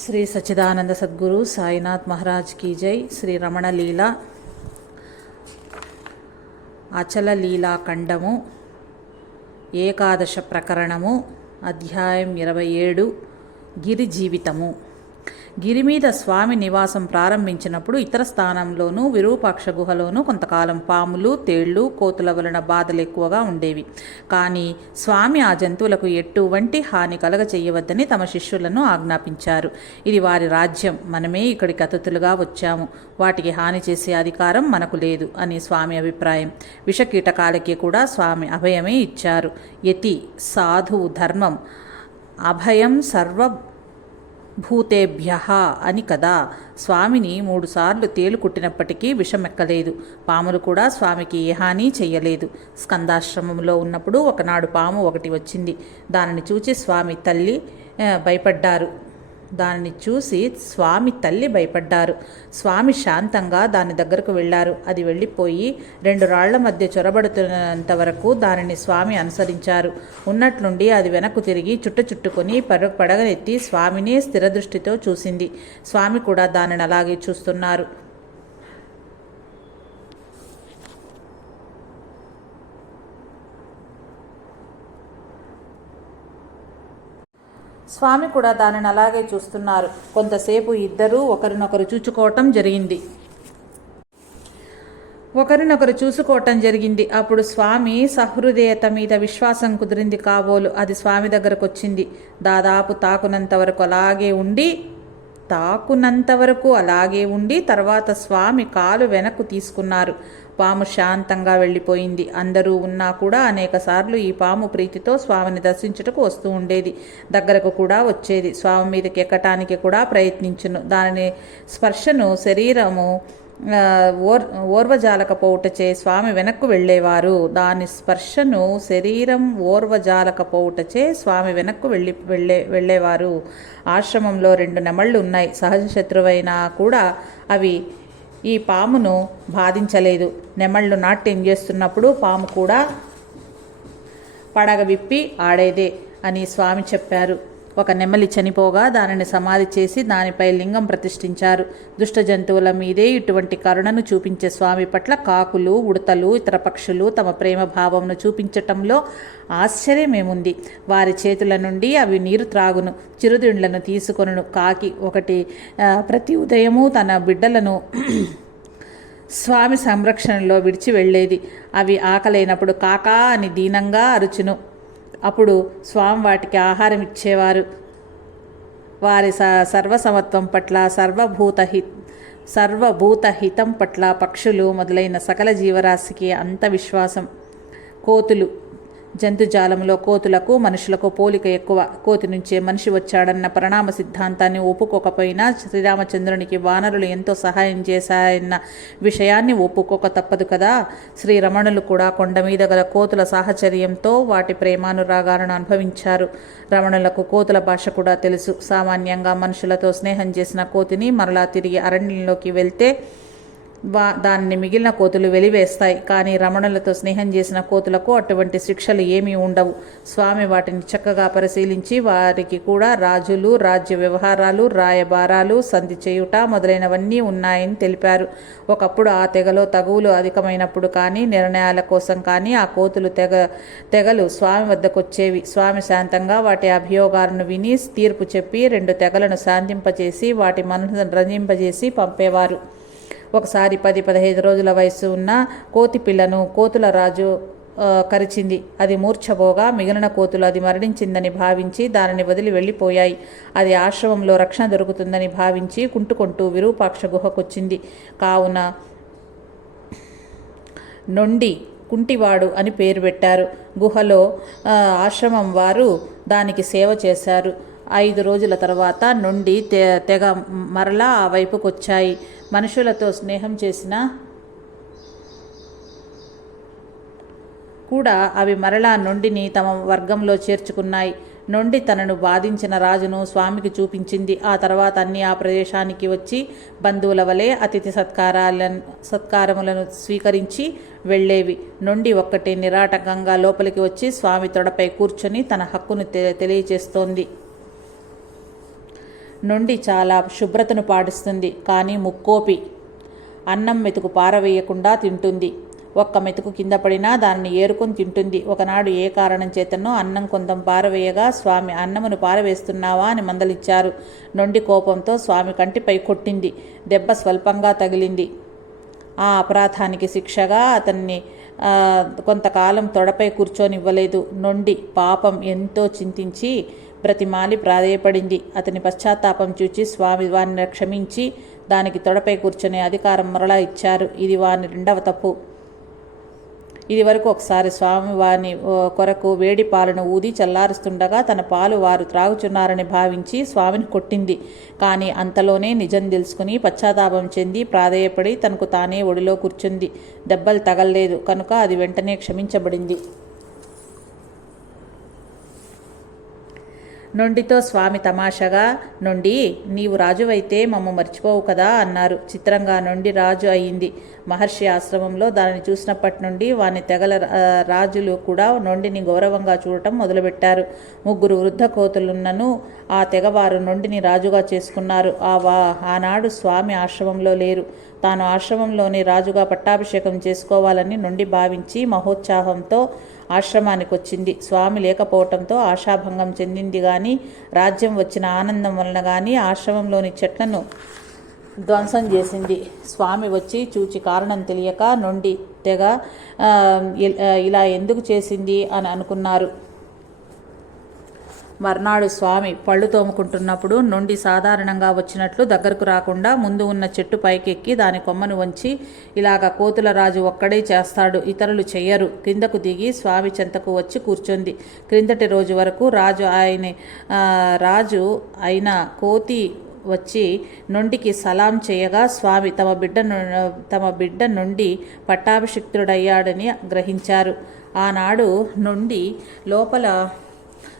శ్రీ సచ్చిదానంద సద్గురు సాయినాథ్ మహారాజ్ కీ జై. శ్రీ రమణ లీల అచల లీలాఖండము ఏకాదశ ప్రకరణము అధ్యాయం ఇరవై ఏడు గిరి జీవితము. గిరి మీద స్వామి నివాసం ప్రారంభించినప్పుడు ఇతర స్థానంలోనూ విరూపాక్ష గుహలోనూ కొంతకాలం పాములు తేళ్ళు కోతుల వలన బాధలు ఎక్కువగా ఉండేవి. కానీ స్వామి ఆ జంతువులకు ఎటువంటి హాని కలగ చేయవద్దని తమ శిష్యులను ఆజ్ఞాపించారు. ఇది వారి రాజ్యం. మనమే ఇక్కడికి అతిథులుగా వచ్చాము. వాటికి హాని చేసే అధికారం మనకు లేదు అని స్వామి అభిప్రాయం. విషకీటకాలకి కూడా స్వామి అభయమే ఇచ్చారు. యతి సాధువు ధర్మం. అభయం సర్వ భూతేభ్య అని కదా. స్వామిని మూడుసార్లు తేలు కుట్టినప్పటికీ విషమెక్కలేదు. పాములు కూడా స్వామికి ఏ హాని చెయ్యలేదు. స్కందాశ్రమంలో ఉన్నప్పుడు ఒకనాడు పాము ఒకటి వచ్చింది. దానిని చూచి స్వామి తల్లి భయపడ్డారు. దానిని చూసి స్వామి తల్లి భయపడ్డారు. స్వామి శాంతంగా దాని దగ్గరకు వెళ్ళారు. అది వెళ్ళిపోయి రెండు రాళ్ళ మధ్య చొరబడుతున్నంత వరకు దానిని స్వామి అనుసరించారు. ఉన్నట్లుండి అది వెనక్కు తిరిగి చుట్ట చుట్టుకొని పడ పడగనెత్తి స్వామిని స్థిరదృష్టితో చూసింది. స్వామి కూడా దానిని అలాగే చూస్తున్నారు. స్వామి కూడా దానిని అలాగే చూస్తున్నారు. కొంతసేపు ఇద్దరూ ఒకరినొకరు చూచుకోవటం జరిగింది. ఒకరినొకరు చూసుకోవటం జరిగింది. అప్పుడు స్వామి సహృదయత మీద విశ్వాసం కుదిరింది కాబోలు. అది స్వామి దగ్గరకు వచ్చింది దాదాపు తాకునంత వరకు అలాగే ఉండి తాకునంత వరకు అలాగే ఉండి తర్వాత స్వామి కాలు వెనక్కు తీసుకున్నారు. పాము శాంతంగా వెళ్ళిపోయింది. అందరూ ఉన్నా కూడా అనేకసార్లు ఈ పాము ప్రీతితో స్వామిని దర్శించుటకు వస్తూ ఉండేది. దగ్గరకు కూడా వచ్చేది. స్వామి మీదకి ఎక్కటానికి కూడా ప్రయత్నించును. దానిని స్పర్శను శరీరము ఓర్ ఓర్వజాలకపోవుటచే స్వామి వెనక్కు వెళ్ళేవారు. దాని స్పర్శను శరీరం ఓర్వజాలకపోవుటచే స్వామి వెనక్కు వెళ్ళి వెళ్ళే వెళ్ళేవారు. ఆశ్రమంలో రెండు నెమళ్ళు ఉన్నాయి. సహజ శత్రువైనా కూడా అవి ఈ పామును బాధించలేదు. నెమళ్ళు నాట్యం చేస్తున్నప్పుడు పాము కూడా పడగ విప్పి ఆడేదే అని స్వామి చెప్పారు. ఒక నెమలి చనిపోగా దానిని సమాధి చేసి దానిపై లింగం ప్రతిష్ఠించారు. దుష్ట జంతువుల మీదే ఇటువంటి కరుణను చూపించే స్వామి పట్ల కాకులు ఉడతలు ఇతర పక్షులు తమ ప్రేమ భావంను చూపించటంలో ఆశ్చర్యమేముంది. వారి చేతుల నుండి అవి నీరు త్రాగును చిరుదిండ్లను తీసుకొనును. కాకి ఒకటి ప్రతి ఉదయము తన బిడ్డలను స్వామి సంరక్షణలో విడిచి వెళ్ళేది. అవి ఆకలైనప్పుడు కాకా అని దీనంగా అరుచును. అప్పుడు స్వామి వాటికి ఆహారం ఇచ్చేవారు. వారి స సర్వసమత్వం పట్ల సర్వభూత హి సర్వభూత హితం పట్ల పక్షులు మొదలైన సకల జీవరాశికి అంత విశ్వాసం. కోతులు జంతుజాలంలో కోతులకు మనుషులకు పోలిక ఎక్కువ. కోతి నుంచే మనిషి వచ్చాడన్న పరిణామ సిద్ధాంతాన్ని ఒప్పుకోకపోయినా శ్రీరామచంద్రునికి వానరులు ఎంతో సహాయం చేశాయన్న విషయాన్ని ఒప్పుకోక తప్పదు కదా? శ్రీరమణులు కూడా కొండ మీద గల కోతుల సాహచర్యంతో వాటి ప్రేమానురాగాలను అనుభవించారు. రమణులకు కోతుల భాష కూడా తెలుసు. సామాన్యంగా మనుషులతో స్నేహం చేసిన కోతిని మరలా తిరిగి అరణ్యంలోకి వెళ్తే వా దానిని మిగిలిన కోతులు వెలివేస్తాయి. కానీ రమణులతో స్నేహం చేసిన కోతులకు అటువంటి శిక్షలు ఏమీ ఉండవు. స్వామి వాటిని చక్కగా పరిశీలించి వారికి కూడా రాజులు రాజ్య వ్యవహారాలు రాయబారాలు సంధి చేయుట మొదలైనవన్నీ ఉన్నాయని తెలిపారు. ఒకప్పుడు ఆ తెగలో తగువులు అధికమైనప్పుడు కానీ నిర్ణయాల కోసం కానీ ఆ కోతులు తెగ తెగలు స్వామి వద్దకు వచ్చేవి స్వామి శాంతంగా వాటి అభియోగాలను విని తీర్పు చెప్పి రెండు తెగలను శాంతింపచేసి వాటి మనసును రంజింపజేసి పంపేవారు. ఒకసారి పది పదహైదు రోజుల వయసు ఉన్న కోతి పిల్లను కోతుల రాజు కరిచింది. అది మూర్ఛపోగా మిగిలిన కోతులు అది మరణించిందని భావించి దానిని వదిలి వెళ్ళిపోయాయి. అది ఆశ్రమంలో రక్షణ దొరుకుతుందని భావించి కుంటుకుంటూ విరూపాక్ష గుహకొచ్చింది. కావున నొండి కుంటివాడు అని పేరు పెట్టారు. గుహలో ఆశ్రమం వారు దానికి సేవ చేశారు. ఐదు రోజుల తర్వాత నుండి తె తెగ మరలా ఆ వైపుకు వచ్చాయి మనుషులతో స్నేహం చేసిన కూడా అవి మరలా నుండిని తమ వర్గంలో చేర్చుకున్నాయి. నుండి తనను బాధించిన రాజును స్వామికి చూపించింది. ఆ తర్వాత అన్ని ఆ ప్రదేశానికి వచ్చి బంధువుల వలె అతిథి సత్కారాలను సత్కారములను స్వీకరించి వెళ్ళేవి. నుండి ఒక్కటే నిరాటకంగా లోపలికి వచ్చి స్వామి తొడపై కూర్చొని తన హక్కును తె తెలియచేస్తోంది. నుండి చాలా శుభ్రతను పాటిస్తుంది. కానీ ముక్కోపి అన్నం మెతుకు పారవేయకుండా తింటుంది. ఒక్క మెతుకు కింద పడినా దానిని ఏరుకొని తింటుంది. ఒకనాడు ఏ కారణం చేతనో అన్నం కొంతం పారవేయగా స్వామి అన్నమును పారవేస్తున్నావా? అని మందలిచ్చారు. నుండి కోపంతో స్వామి కంటిపై కొట్టింది. దెబ్బ స్వల్పంగా తగిలింది. ఆ అపరాధానికి శిక్షగా అతన్ని కొంతకాలం తొడపై కూర్చొనివ్వలేదు. నుండి పాపం ఎంతో చింతించి ప్రతిమాలి ప్రాధేయపడింది. అతని పశ్చాత్తాపం చూచి స్వామి వారిని క్షమించి దానికి తొడపై కూర్చొని అధికారం మరలా ఇచ్చారు. ఇది వారిని రెండవ తప్పు. ఇది వరకు ఒకసారి స్వామి వారిని కొరకు వేడి పాలను ఊది చల్లారుస్తుండగా తన పాలు వారు త్రాగుచున్నారని భావించి స్వామిని కొట్టింది. కానీ అంతలోనే నిజం తెలుసుకుని పశ్చాత్తాపం చెంది ప్రాధేయపడి తనకు తానే ఒడిలో కూర్చుంది. దెబ్బలు తగలలేదు. కనుక అది వెంటనే క్షమించబడింది. నొండితో స్వామి తమాషగా నుండి నీవు రాజువైతే మమ్మ మర్చిపోవు కదా అన్నారు. చిత్రంగా నుండి రాజు అయింది. మహర్షి ఆశ్రమంలో దానిని చూసినప్పటి నుండి వాని తెగల రాజులు కూడా నొండిని గౌరవంగా చూడటం మొదలుపెట్టారు. ముగ్గురు వృద్ధ కోతులున్నను ఆ తెగవారు నుండిని రాజుగా చేసుకున్నారు. ఆ వా ఆనాడు స్వామి ఆశ్రమంలో లేరు. తాను ఆశ్రమంలోని రాజుగా పట్టాభిషేకం చేసుకోవాలని నుండి భావించి మహోత్సాహంతో ఆశ్రమానికి వచ్చింది స్వామి లేకపోవటంతో ఆశాభంగం చెందింది కానీ రాజ్యం వచ్చిన ఆనందం వలన కానీ ఆశ్రమంలోని చెట్లను ధ్వంసం చేసింది. స్వామి వచ్చి చూచి కారణం తెలియక నుండి తెగ ఇలా ఎందుకు చేసింది అని అనుకున్నారు. మర్నాడు స్వామి పళ్ళు తోముకుంటున్నప్పుడు నుండి సాధారణంగా వచ్చినట్లు దగ్గరకు రాకుండా ముందు ఉన్న చెట్టు పైకెక్కి దాని కొమ్మను వంచి ఇలాగ కోతుల రాజు ఒక్కడే చేస్తాడు ఇతరులు చెయ్యరు. కిందకు దిగి స్వామి చెంతకు వచ్చి కూర్చుంది. క్రిందటి రోజు వరకు రాజు ఆయన రాజు అయిన కోతి వచ్చి నుండికి సలాం చేయగా స్వామి తమ బిడ్డ తమ బిడ్డ నుండి పట్టాభిషిక్తుడయ్యాడని గ్రహించారు. ఆనాడు నుండి లోపల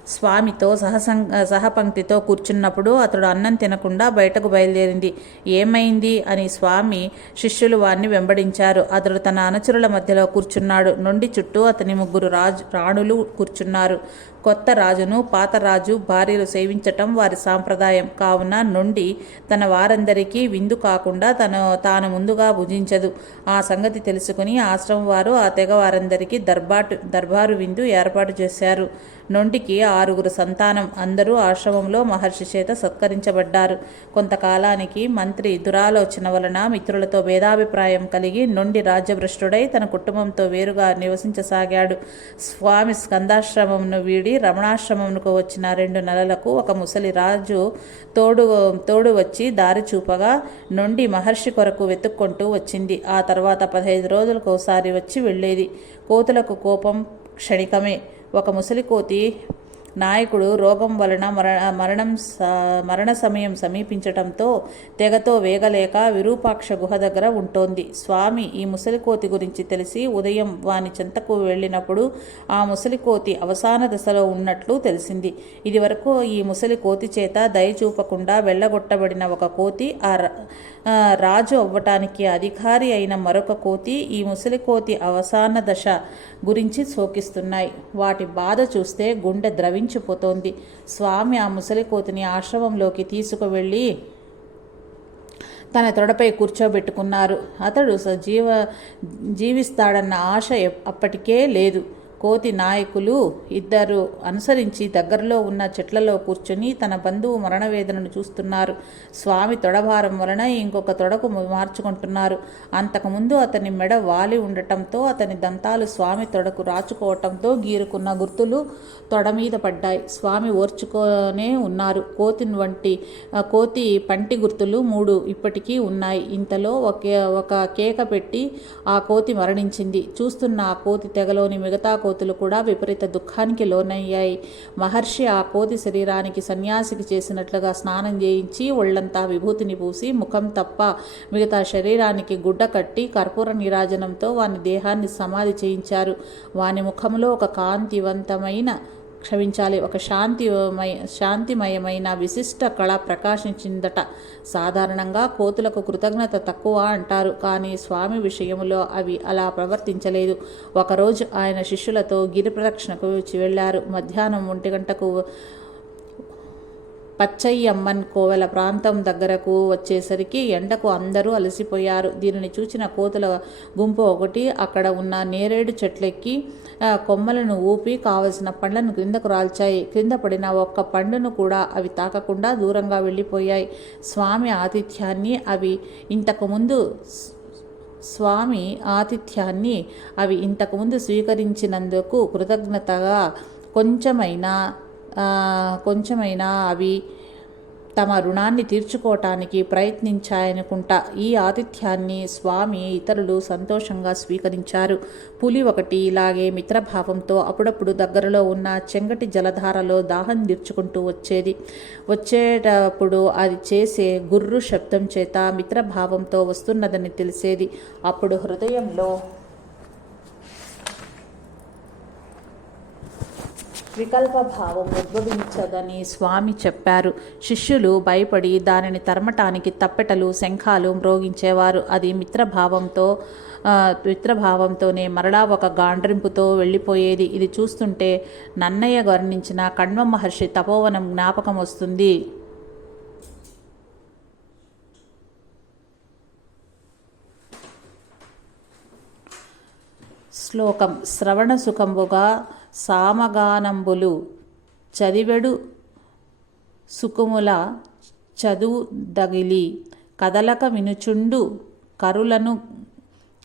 స్వామితో సహసం సహపంక్తితో కూర్చున్నప్పుడు అతడు అన్నం తినకుండా బయటకు బయలుదేరింది. ఏమైంది? అని స్వామి శిష్యులు వారిని వెంబడించారు. అతడు తన అనుచరుల మధ్యలో కూర్చున్నాడు. నుండి చుట్టూ అతని ముగ్గురు రాజు రాణులు కూర్చున్నారు. కొత్త రాజును పాత రాజు భార్యలు సేవించటం వారి సాంప్రదాయం. కావున నుండి తన వారందరికీ విందు కాకుండా తను తాను ముందుగా భుజించదు. ఆ సంగతి తెలుసుకుని ఆశ్రమం వారు ఆ తెగ వారందరికీ దర్బాటు దర్బారు విందు ఏర్పాటు చేశారు. నొండికి ఆరుగురు సంతానం. అందరూ ఆశ్రమంలో మహర్షి చేత సత్కరించబడ్డారు. కొంతకాలానికి మంత్రి దురాలోచన వలన మిత్రులతో భేదాభిప్రాయం కలిగి నొండి రాజ్యభ్రష్టుడై తన కుటుంబంతో వేరుగా నివసించసాగాడు. స్వామి స్కందాశ్రమంను వీడి రమణాశ్రమంకు వచ్చిన రెండు నెలలకు ఒక ముసలి రాజు తోడు తోడు వచ్చి దారి చూపగా నుండి మహర్షి కొరకు వెతుక్కుంటూ వచ్చింది. ఆ తర్వాత పదహైదు రోజులకు ఒకసారి వచ్చి వెళ్ళేది. కోతులకు కోపం క్షణికమే. ఒక ముసలి కోతి నాయకుడు రోగం వలన మర మరణం స- మరణ సమయం సమీపించటంతో తెగతో వేగలేక విరూపాక్ష గుహ దగ్గర ఉంటోంది. స్వామి ఈ ముసలి కోతి గురించి తెలిసి ఉదయం వాని చెంతకు వెళ్ళినప్పుడు ఆ ముసలి కోతి అవసాన దశలో ఉన్నట్లు తెలిసింది. ఇదివరకు ఈ ముసలి కోతి చేత దయ చూపకుండా వెళ్ళగొట్టబడిన ఒక కోతి ఆ ర- ఆ, రాజు అవ్వటానికి అధికారి అయిన మరొక కోతి ఈ ముసలి కోతి అవసాన దశ గురించి శోకిస్తున్నాయి. వాటి బాధ చూస్తే గుండె ద్రవించిపోతోంది. స్వామి ఆ ముసలి కోతిని ఆశ్రమంలోకి తీసుకువెళ్ళి తన తొడపై కూర్చోబెట్టుకున్నారు. అతడు సజీవ జీవిస్తాడన్న ఆశ అప్పటికే లేదు. కోతి నాయకులు ఇద్దరు అనుసరించి దగ్గరలో ఉన్న చెట్లలో కూర్చొని తన బంధువు మరణవేదనను చూస్తున్నారు. స్వామి తొడభారం వలన ఇంకొక తొడకు మార్చుకుంటున్నారు. అంతకుముందు అతని మెడ వాలి ఉండటంతో అతని దంతాలు స్వామి తొడకు రాచుకోవటంతో గీరుకున్న గుర్తులు తొడ మీద పడ్డాయి. స్వామి ఓర్చుకోనే ఉన్నారు. కోతి వంటి కోతి పంటి గుర్తులు మూడు ఇప్పటికీ ఉన్నాయి. ఇంతలో ఒకే ఒక కేక పెట్టి ఆ కోతి మరణించింది. చూస్తున్న ఆ కోతి తెగలోని మిగతా కోతులు కూడా విపరీత దుఃఖానికి లోనయ్యాయి. మహర్షి ఆ కోతి శరీరానికి సన్యాసికి చేసినట్లుగా స్నానం చేయించి ఒళ్ళంతా విభూతిని పూసి ముఖం తప్ప మిగతా శరీరానికి గుడ్డ కట్టి కర్పూర నీరాజనంతో వాని దేహాన్ని సమాధి చేయించారు. వాని ముఖంలో ఒక కాంతివంతమైన క్షమించాలి. ఒక శాంతిమయ శాంతిమయమైన విశిష్ట కళ ప్రకాశించిందట. సాధారణంగా కోతులకు కృతజ్ఞత తక్కువ అంటారు. కానీ స్వామి విషయంలో అవి అలా ప్రవర్తించలేదు. ఒకరోజు ఆయన శిష్యులతో గిరి ప్రదక్షిణకు వచ్చి వెళ్ళారు. మధ్యాహ్నం ఒంటి గంటకు పచ్చయ్యమ్మన్ కోవెల ప్రాంతం దగ్గరకు వచ్చేసరికి ఎండకు అందరూ అలసిపోయారు. దీనిని చూసిన కోతుల గుంపు ఒకటి అక్కడ ఉన్న నేరేడు చెట్లెక్కి కొమ్మలను ఊపి కావలసిన పండ్లను క్రిందకు రాల్చాయి. క్రింద పడిన ఒక్క పండును కూడా అవి తాకకుండా దూరంగా వెళ్ళిపోయాయి. స్వామి ఆతిథ్యాన్ని అవి ఇంతకుముందు స్వామి ఆతిథ్యాన్ని అవి ఇంతకుముందు స్వీకరించినందుకు కృతజ్ఞతగా కొంచెమైనా కొంచెమైనా అవి తమ రుణాన్ని తీర్చుకోవటానికి ప్రయత్నించాయనుకుంటా. ఈ ఆతిథ్యాన్ని స్వామి ఇతరులు సంతోషంగా స్వీకరించారు. పులి ఒకటి ఇలాగే మిత్రభావంతో అప్పుడప్పుడు దగ్గరలో ఉన్న చెంగటి జలధారలో దాహం తీర్చుకుంటూ వచ్చేది. వచ్చేటప్పుడు అది చేసే గుర్రు శబ్దం చేత మిత్రభావంతో వస్తున్నదని తెలిసేది. అప్పుడు హృదయంలో వికల్ప భావం ఉద్భవించదని స్వామి చెప్పారు. శిష్యులు భయపడి దానిని తరమటానికి తప్పెటలు శంఖాలు మ్రోగించేవారు. అది మిత్రభావంతో మిత్రభావంతోనే మరలా ఒక గాండ్రింపుతో వెళ్ళిపోయేది. ఇది చూస్తుంటే నన్నయ్య వర్ణించిన కణ్వ మహర్షి తపోవనం జ్ఞాపకం వస్తుంది. శ్లోకం శ్రవణ సుఖంబుగా సామగానంబులు చదివెడు సుకుముల చదువు దగిలి కదలక వినుచుండు కరులను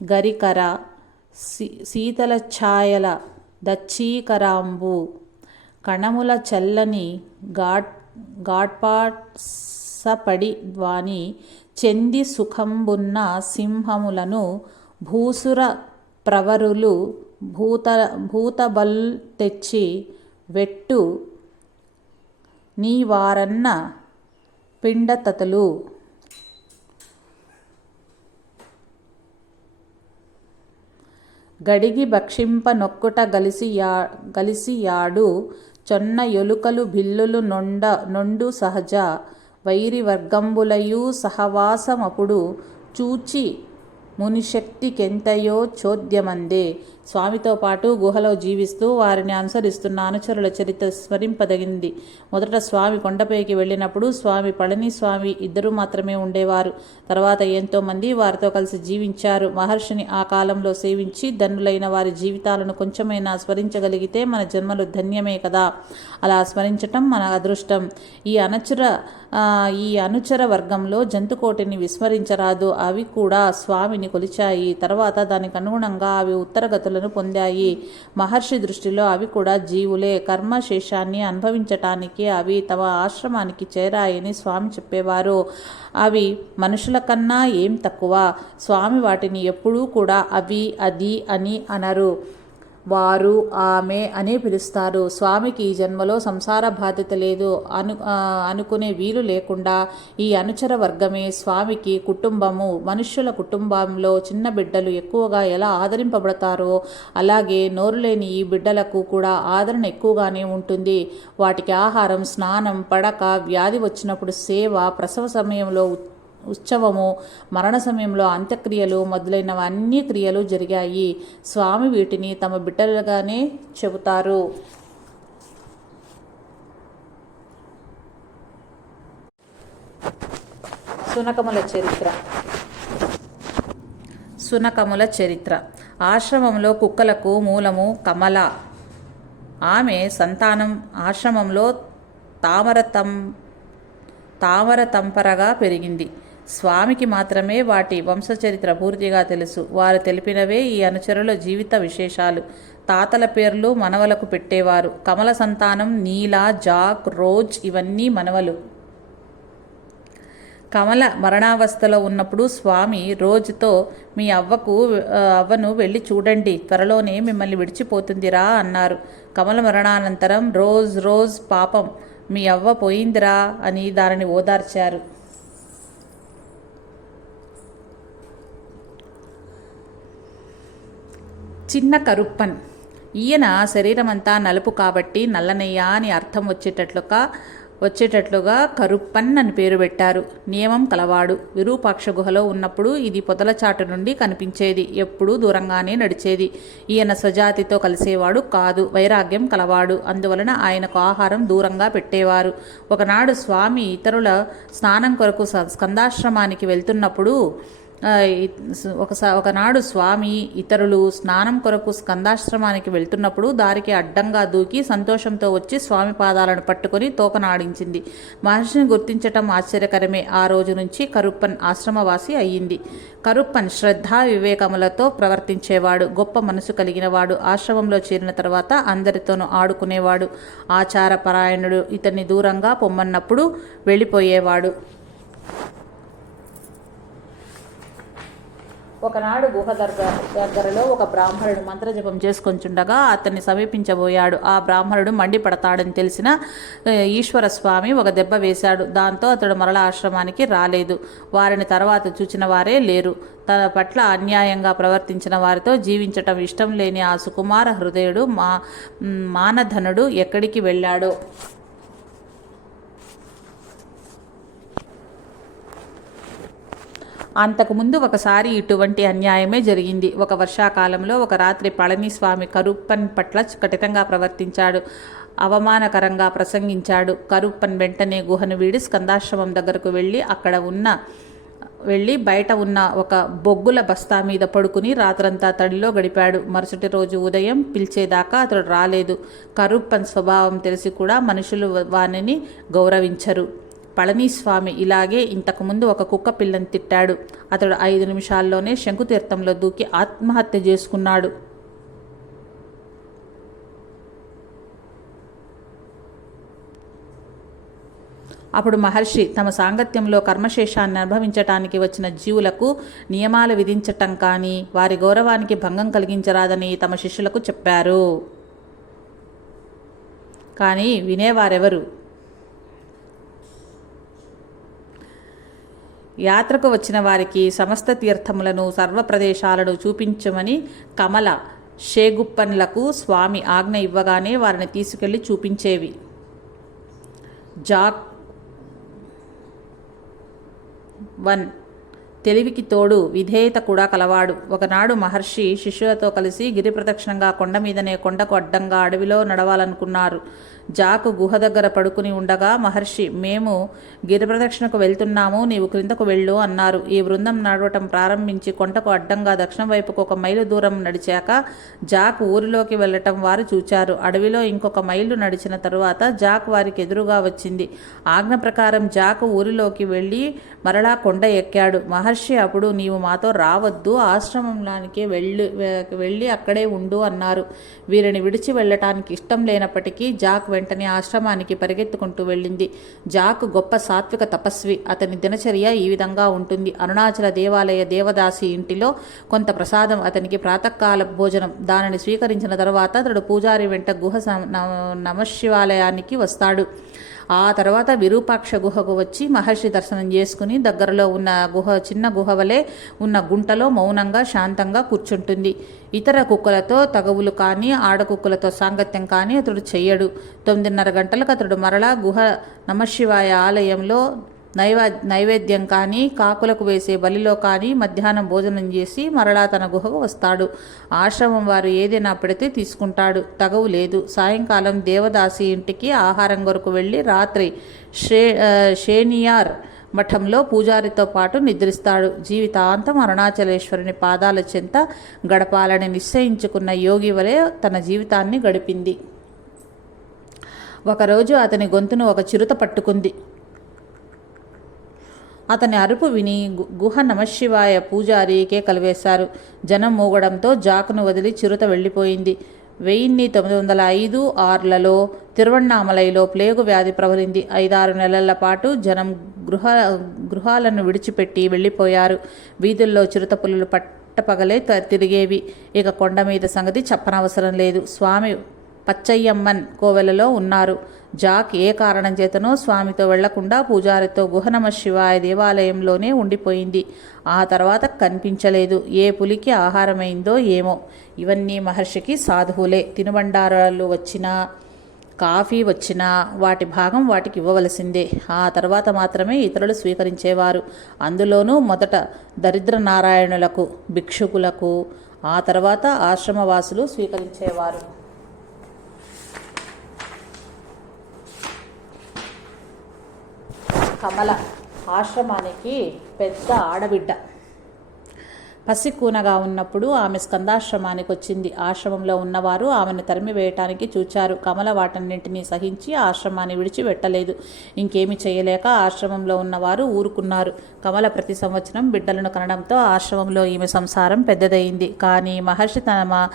గరికర శీ- శీతల ఛాయల దచ్చీకరాంబు కణముల చల్లని ఘాట్ ఘాట్పాసపడి వాని చెంది సుఖంబున్న సింహములను భూసుర ప్రవరులు భూత భూతబల్ తెచ్చి వెట్టు నీవారన్న పిండతతులు. గడిగి భక్షింప నొక్కుట గలిసియా గలిసియాడు చొన్న ఎలుకలు బిల్లులు నొండ నొండు సహజ వైరి వర్గంబులయు సహవాసమపుడు చూచి మునిశక్తికెంతయో చోద్యమందే. స్వామితో పాటు గుహలో జీవిస్తూ వారిని అనుసరిస్తున్న అనుచరుల చరిత్ర స్మరింపదగింది. మొదట స్వామి కొండపైకి వెళ్ళినప్పుడు స్వామి పళని స్వామి ఇద్దరు మాత్రమే ఉండేవారు. తర్వాత ఎంతోమంది వారితో కలిసి జీవించారు. మహర్షిని ఆ కాలంలో సేవించి ధన్యులైన వారి జీవితాలను కొంచెమైనా స్మరించగలిగితే మన జన్మలు ధన్యమే కదా. అలా స్మరించటం మన అదృష్టం. ఈ అనుచర ఈ అనుచర వర్గంలో జంతుకోటిని విస్మరించరాదు. అవి కూడా స్వామిని కొలిచాయి. తర్వాత దానికి అనుగుణంగా అవి ఉత్తరగతులను పొందాయి. మహర్షి దృష్టిలో అవి కూడా జీవులే. కర్మశేషాన్ని అనుభవించటానికి అవి తమ ఆశ్రమానికి చేరాయని స్వామి చెప్పేవారు. అవి మనుషుల కన్నా ఏం తక్కువ? స్వామి వాటిని ఎప్పుడూ కూడా అవి అది అని అనరు. వారు ఆమె అని పిలుస్తారు. స్వామికి ఈ జన్మలో సంసార బాధ్యత లేదు. అను అనుకునే వీలు లేకుండా ఈ అనుచర వర్గమే స్వామికి కుటుంబము. మనుష్యుల కుటుంబంలో చిన్న బిడ్డలు ఎక్కువగా ఎలా ఆదరింపబడతారో అలాగే నోరు లేని ఈ బిడ్డలకు కూడా ఆదరణ ఎక్కువగానే ఉంటుంది. వాటికి ఆహారం స్నానం పడక వ్యాధి వచ్చినప్పుడు సేవ ప్రసవ సమయంలో ఉత్సవము మరణ సమయంలో అంత్యక్రియలు మొదలైన అన్ని క్రియలు జరిగాయి. స్వామి వీటిని తమ బిడ్డలుగానే చెబుతారు. సునకముల చరిత్ర. సునకముల చరిత్ర. ఆశ్రమంలో కుక్కలకు మూలము కమల. ఆమె సంతానం ఆశ్రమంలో తామరతం తామర తంపరగా పెరిగింది. స్వామికి మాత్రమే వాటి వంశచరిత్ర పూర్తిగా తెలుసు. వారు తెలిపినవే ఈ అనుచరుల జీవిత విశేషాలు. తాతల పేర్లు మనవలకు పెట్టేవారు. కమల సంతానం నీల జాక్ రోజ్ ఇవన్నీ మనవలు. కమల మరణావస్థలో ఉన్నప్పుడు స్వామి రోజుతో మీ అవ్వకు అవ్వను వెళ్ళి చూడండి. త్వరలోనే మిమ్మల్ని విడిచిపోతుందిరా అన్నారు. కమల మరణానంతరం రోజ్ రోజ్ పాపం. మీ అవ్వ పోయిందిరా అని దానిని ఓదార్చారు. చిన్న కరుప్పన్. ఈయన శరీరమంతా నలుపు కాబట్టి నల్లనయ్య అని అర్థం వచ్చేటట్లుగా వచ్చేటట్లుగా కరుప్పన్ అని పేరు పెట్టారు. నియమం కలవాడు. విరూపాక్ష గుహలో ఉన్నప్పుడు ఇది పొదల చాటు నుండి కనిపించేది. ఎప్పుడూ దూరంగానే నడిచేది. ఈయన స్వజాతితో కలిసేవాడు కాదు. వైరాగ్యం కలవాడు. అందువలన ఆయనకు ఆహారం దూరంగా పెట్టేవారు. ఒకనాడు స్వామి ఇతరుల స్నానం కొరకు స్కందాశ్రమానికి వెళ్తున్నప్పుడు ఒకసా ఒకనాడు స్వామి ఇతరులు స్నానం కొరకు స్కందాశ్రమానికి వెళ్తున్నప్పుడు దారికి అడ్డంగా దూకి సంతోషంతో వచ్చి స్వామి పాదాలను పట్టుకొని తోకనాడించింది మహర్షిని గుర్తించటం ఆశ్చర్యకరమే. ఆ రోజు నుంచి కరుప్పన్ ఆశ్రమవాసి అయ్యింది. కరుప్పన్ శ్రద్ధ వివేకములతో ప్రవర్తించేవాడు గొప్ప మనసు కలిగినవాడు ఆశ్రమంలో చేరిన తర్వాత అందరితోనూ ఆడుకునేవాడు ఆచారపరాయణుడు ఇతన్ని దూరంగా పొమ్మన్నప్పుడు వెళ్ళిపోయేవాడు. ఒకనాడు గుహ దగ్గర దగ్గరలో ఒక బ్రాహ్మణుడు మంత్రజపం చేసుకొంచుండగా అతన్ని సమీపించబోయాడు. ఆ బ్రాహ్మణుడు మండిపడతాడని తెలిసిన ఈశ్వర స్వామి ఒక దెబ్బ వేశాడు. దాంతో అతడు మరల ఆశ్రమానికి రాలేదు. వారిని తర్వాత చూచిన వారే లేరు. తన పట్ల అన్యాయంగా ప్రవర్తించిన వారితో జీవించటం ఇష్టం లేని ఆ సుకుమార హృదయుడు మా మానధనుడు ఎక్కడికి వెళ్ళాడో? అంతకుముందు ఒకసారి ఇటువంటి అన్యాయమే జరిగింది. ఒక వర్షాకాలంలో ఒక రాత్రి పళనిస్వామి కరుప్పన్ పట్ల కఠితంగా ప్రవర్తించాడు. అవమానకరంగా ప్రసంగించాడు. కరుప్పన్ వెంటనే గుహను వీడి స్కందాశ్రమం దగ్గరకు వెళ్ళి అక్కడ ఉన్న వెళ్ళి బయట ఉన్న ఒక బొగ్గుల బస్తా మీద పడుకుని రాత్రంతా తడిలో గడిపాడు. మరుసటి రోజు ఉదయం పిలిచేదాకా అతడు రాలేదు. కరుప్పన్ స్వభావం తెలిసి కూడా మనుషులు వానిని గౌరవించరు. పళనిస్వామి ఇలాగే ఇంతకుముందు ఒక కుక్క పిల్లని తిట్టాడు. అతడు ఐదు నిమిషాల్లోనే శంకుతీర్థంలో దూకి ఆత్మహత్య చేసుకున్నాడు. అప్పుడు మహర్షి తమ సాంగత్యంలో కర్మశేషాన్ని అనుభవించటానికి వచ్చిన జీవులకు నియమాలు విధించటం కానీ వారి గౌరవానికి భంగం కలిగించరాదని తమ శిష్యులకు చెప్పారు. కానీ వినేవారెవరు? యాత్రకు వచ్చిన వారికి సమస్త తీర్థములను సర్వ ప్రదేశాలను చూపించమని కమల షేగుప్పన్లకు స్వామి ఆజ్ఞ ఇవ్వగానే వారిని తీసుకెళ్ళి చూపించేవి. Jack one. తెలివికి తోడు విధేయత కూడా కలవాడు. ఒకనాడు మహర్షి శిష్యులతో కలిసి గిరి ప్రదక్షిణంగా కొండ మీదనే కొండకు అడ్డంగా అడవిలో నడవాలనుకున్నారు. జాకు గుహ దగ్గర పడుకుని ఉండగా మహర్షి మేము గిరిప్రదక్షిణకు వెళ్తున్నాము నీవు క్రిందకు వెళ్ళు అన్నారు. ఈ బృందం నడవటం ప్రారంభించి కొండకు అడ్డంగా దక్షిణం వైపుకు ఒక మైలు దూరం నడిచాక జాక్ ఊరిలోకి వెళ్ళటం వారు చూచారు. అడవిలో ఇంకొక మైలు నడిచిన తరువాత జాక్ వారికి ఎదురుగా వచ్చింది. ఆజ్ఞ ప్రకారం జాక్ ఊరిలోకి వెళ్ళి మరలా కొండ ఎక్కాడు. మహర్షి అప్పుడు నీవు మాతో రావద్దు ఆశ్రమంలోనికి వెళ్ళి వెళ్ళి అక్కడే ఉండు అన్నారు. వీరిని విడిచి వెళ్ళటానికి ఇష్టం లేనప్పటికీ జాక్ వెంటనే ఆశ్రమానికి పరిగెత్తుకుంటూ వెళ్ళింది. జాక్ గొప్ప సాత్విక తపస్వి. అతని దినచర్య ఈ విధంగా ఉంటుంది. అరుణాచల దేవాలయ దేవదాసి ఇంటిలో కొంత ప్రసాదం అతనికి ప్రాతకాల భోజనం. దానిని స్వీకరించిన తర్వాత అతడు పూజారి వెంట గుహ నమ- నమశివాలయానికి వస్తాడు. ఆ తర్వాత విరూపాక్ష గుహకు వచ్చి మహర్షి దర్శనం చేసుకుని దగ్గరలో ఉన్న గుహ చిన్న గుహ వలె ఉన్న గుంటలో మౌనంగా శాంతంగా కూర్చుంటుంది. ఇతర కుక్కలతో తగవులు కానీ ఆడకుక్కలతో సాంగత్యం కానీ అతడు చెయ్యడు. తొమ్మిదిన్నర గంటలకు అతడు మరలా గుహ నమశివాయ ఆలయంలో నైవే నైవేద్యం కానీ కాకులకు వేసే బలిలో కానీ మధ్యాహ్నం భోజనం చేసి మరలా తన గుహకు వస్తాడు. ఆశ్రమం వారు ఏదైనా పెడితే తీసుకుంటాడు. తగవు లేదు. సాయంకాలం దేవదాసి ఇంటికి ఆహారం కొరకు వెళ్ళి రాత్రి షే షేనియార్ మఠంలో పూజారితో పాటు నిద్రిస్తాడు. జీవితాంతం అరుణాచలేశ్వరుని పాదాల చెంత గడపాలని నిశ్చయించుకున్న యోగి వలె తన జీవితాన్ని గడిపింది. ఒకరోజు అతని గొంతును ఒక చిరుత పట్టుకుంది. అతని అరుపు విని గు- గుహ నమశివాయ పూజారికే కలివేశారు జనం మూగడంతో జాకును వదిలి చిరుత వెళ్ళిపోయింది. వెయ్యిన్ని తొమ్మిది వందల ఐదు ఆరులలో తిరువണ്ണామలైలో ప్లేగు వ్యాధి ప్రబలింది. ఐదారు నెలల పాటు జనం గృహ గృహాలను విడిచిపెట్టి వెళ్ళిపోయారు. వీధుల్లో చిరుత పులులు పట్టపగలే తిరిగేవి. ఇక కొండ మీద సంగతి చెప్పనవసరం లేదు. స్వామి పచ్చయ్యమ్మన్ కోవెలలో ఉన్నారు. జాక్ ఏ కారణం చేతనో స్వామితో వెళ్ళకుండా పూజారితో గుహనమ శివాయ దేవాలయంలోనే ఉండిపోయింది. ఆ తర్వాత కనిపించలేదు. ఏ పులికి ఆహారమైందో ఏమో. ఇవన్నీ మహర్షికి సాధువులే. తినుబండారాలు వచ్చినా కాఫీ వచ్చినా వాటి భాగం వాటికి ఇవ్వవలసిందే. ఆ తర్వాత మాత్రమే ఇతరులు స్వీకరించేవారు. అందులోనూ మొదట దరిద్ర నారాయణులకు భిక్షుకులకు ఆ తర్వాత ఆశ్రమవాసులు స్వీకరించేవారు. కమల ఆశ్రమానికి పెద్ద ఆడబిడ్డ. పసికూనగా ఉన్నప్పుడు ఆమె స్కందాశ్రమానికి వచ్చింది. ఆశ్రమంలో ఉన్నవారు ఆమెను తరిమి వేయటానికి చూచారు. కమల వాటన్నింటినీ సహించి ఆశ్రమాన్ని విడిచి పెట్టలేదు ఇంకేమి చేయలేక ఆశ్రమంలో ఉన్నవారు ఊరుకున్నారు. కమల ప్రతి సంవత్సరం బిడ్డలను కనడంతో ఆశ్రమంలో ఈమె సంసారం పెద్దదయింది. కానీ మహర్షి తన మా-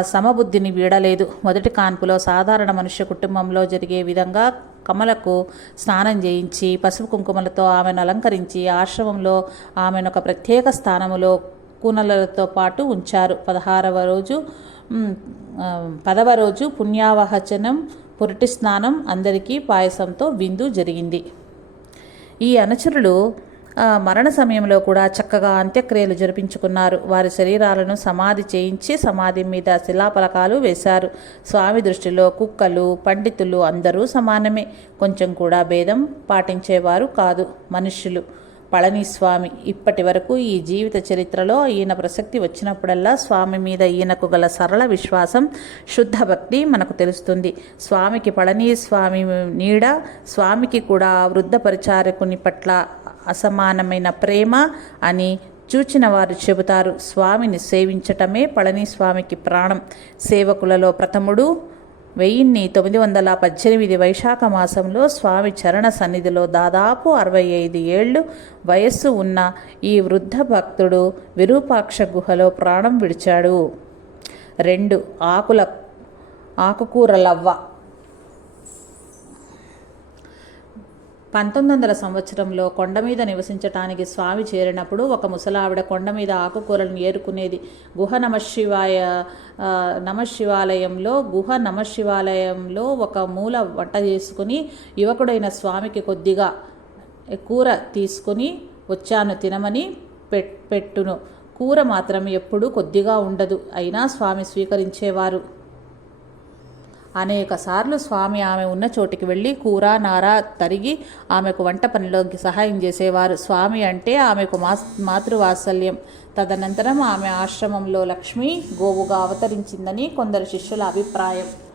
సమబుద్ధిని వీడలేదు. మొదటి కాన్పులో సాధారణ మనుష్య కుటుంబంలో జరిగే విధంగా కమలకు స్నానం చేయించి పసుపు కుంకుమలతో ఆమెను అలంకరించి ఆశ్రమంలో ఆమెను ఒక ప్రత్యేక స్థానములో కూనలతో పాటు ఉంచారు. పదహారవ రోజు పదవ రోజు పుణ్యావహచనం పురిటి స్నానం అందరికీ పాయసంతో విందు జరిగింది. ఈ అనుచరులు మరణ సమయంలో కూడా చక్కగా అంత్యక్రియలు జరిపించుకున్నారు. వారి శరీరాలను సమాధి చేయించి సమాధి మీద శిలాపలకాలు వేశారు. స్వామి దృష్టిలో కుక్కలు పండితులు అందరూ సమానమే. కొంచెం కూడా భేదం పాటించేవారు కాదు మనుష్యులు. పళనిస్వామి ఇప్పటి వరకు ఈ జీవిత చరిత్రలో ఈయన ప్రసక్తి వచ్చినప్పుడల్లా స్వామి మీద ఈయనకు గల సరళ విశ్వాసం శుద్ధ భక్తి మనకు తెలుస్తుంది. స్వామికి పళనిస్వామి నీడ స్వామికి కూడా వృద్ధ పరిచారకుని పట్ల అసమానమైన ప్రేమ అని చూచిన వారు చెబుతారు. స్వామిని సేవించటమే పళనిస్వామికి ప్రాణం. సేవకులలో ప్రథముడు వెయ్యిన్ని తొమ్మిది వందల పద్దెనిమిది వైశాఖ మాసంలో స్వామి చరణ సన్నిధిలో దాదాపు అరవై ఐదు ఏళ్ళు వయస్సు ఉన్న ఈ వృద్ధ భక్తుడు విరూపాక్ష గుహలో ప్రాణం విడిచాడు. రెండు ఆకుల ఆకుకూరలవ్వ పంతొమ్మిది వందల సంవత్సరంలో కొండ మీద నివసించటానికి స్వామి చేరినప్పుడు ఒక ముసలావిడ కొండ మీద ఆకుకూరలను ఏరుకునేది. గుహ నమశివాయ నమశివాలయంలో గుహ నమశివాలయంలో ఒక మూల వంట చేసుకుని యువకుడైన స్వామికి కొద్దిగా కూర తీసుకుని వచ్చాను తినమని పెట్టును. కూర మాత్రం ఎప్పుడూ కొద్దిగా ఉండదు అయినా స్వామి స్వీకరించేవారు. అనేక సార్లు స్వామి ఆమె ఉన్న చోటికి వెళ్ళి కూర నార తరిగి ఆమెకు వంట పనిలోకి సహాయం చేసేవారు. స్వామి అంటే ఆమెకు మాస్ మాతృవాత్సల్యం. తదనంతరం ఆమె ఆశ్రమంలో లక్ష్మి గోవుగా అవతరించిందని కొందరు శిష్యుల అభిప్రాయం.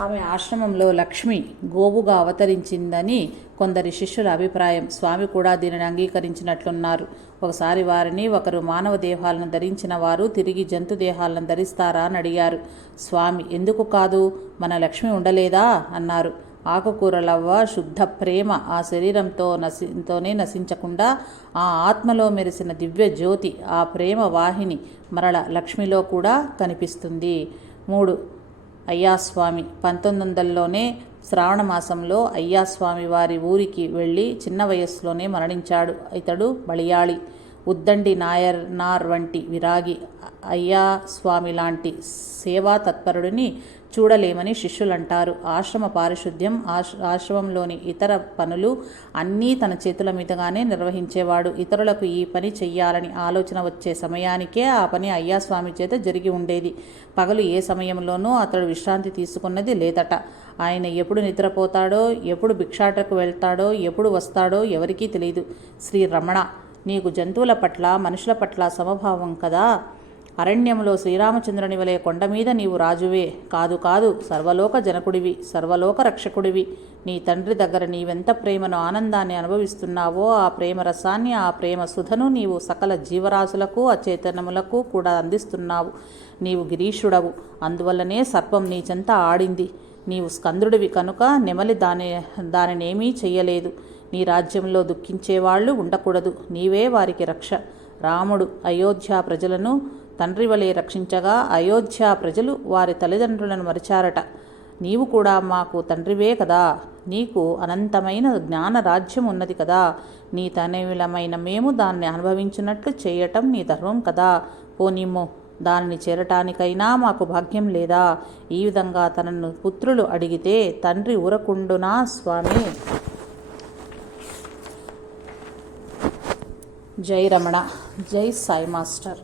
ఆమె ఆశ్రమంలో లక్ష్మి గోవుగా అవతరించిందని కొందరి శిష్యుల అభిప్రాయం. స్వామి కూడా దీనిని అంగీకరించినట్లున్నారు. ఒకసారి వారిని ఒకరు మానవ దేహాలను ధరించిన వారు తిరిగి జంతు దేహాలను ధరిస్తారా అని అడిగారు. స్వామి ఎందుకు కాదు? మన లక్ష్మి ఉండలేదా? అన్నారు. ఆకుకూరలవ్వ శుద్ధ ప్రేమ ఆ శరీరంతో నశితోనే నశించకుండా ఆ ఆత్మలో మెరిసిన దివ్య జ్యోతి ఆ ప్రేమ వాహిని మరల లక్ష్మిలో కూడా కనిపిస్తుంది. మూడు అయ్యాస్వామి పంతొమ్మిది వందల్లోనే శ్రావణ మాసంలో అయ్యాస్వామి వారి ఊరికి వెళ్ళి చిన్న వయస్సులోనే మరణించాడు ఇతడు బలియాళి ఉద్దండి నాయర్ నార్ వంటి విరాగి అయ్యా స్వామి లాంటి సేవా తత్పరుడిని చూడలేమని శిష్యులంటారు. ఆశ్రమ పారిశుద్ధ్యం ఆశ్ ఆశ్రమంలోని ఇతర పనులు అన్నీ తన చేతుల మీదుగానే నిర్వహించేవాడు. ఇతరులకు ఈ పని చెయ్యాలని ఆలోచన వచ్చే సమయానికే ఆ పని అయ్యాస్వామి చేత జరిగి ఉండేది. పగలు ఏ సమయంలోనూ అతడు విశ్రాంతి తీసుకున్నది లేదట. ఆయన ఎప్పుడు నిద్రపోతాడో ఎప్పుడు భిక్షాటకు వెళ్తాడో ఎప్పుడు వస్తాడో ఎవరికీ తెలియదు శ్రీ రమణ నీకు జంతువుల పట్ల మనుషుల పట్ల సమభావం కదా? అరణ్యంలో శ్రీరామచంద్రుని వలె కొండ మీద నీవు రాజువే. కాదు కాదు సర్వలోక జనకుడివి సర్వలోక రక్షకుడివి. నీ తండ్రి దగ్గర నీవెంత ప్రేమను ఆనందాన్ని అనుభవిస్తున్నావో ఆ ప్రేమ రసాన్ని ఆ ప్రేమ సుధను నీవు సకల జీవరాశులకు అచేతనములకు కూడా అందిస్తున్నావు. నీవు గిరీషుడవు అందువల్లనే సర్పం నీ చెంత ఆడింది. నీవు స్కందుడివి కనుక నెమలి దాని దానినేమీ చెయ్యలేదు. నీ రాజ్యంలో దుఃఖించేవాళ్ళు ఉండకూడదు. నీవే వారికి రక్ష. రాముడు అయోధ్య ప్రజలను తండ్రి వలె రక్షించగా అయోధ్య ప్రజలు వారి తల్లిదండ్రులను మరిచారట. నీవు కూడా మాకు తండ్రివే కదా. నీకు అనంతమైన జ్ఞాన రాజ్యం ఉన్నది కదా. నీ తనవిలమైన మేము దాన్ని అనుభవించినట్లు చేయటం నీ ధర్మం కదా. పోనీమో దానిని చేరటానికైనా మాకు భాగ్యం లేదా. ఈ విధంగా తనను పుత్రులు అడిగితే తండ్రి ఊరకుండునా స్వామి? జై రమణ జై సాయి మాస్టర్.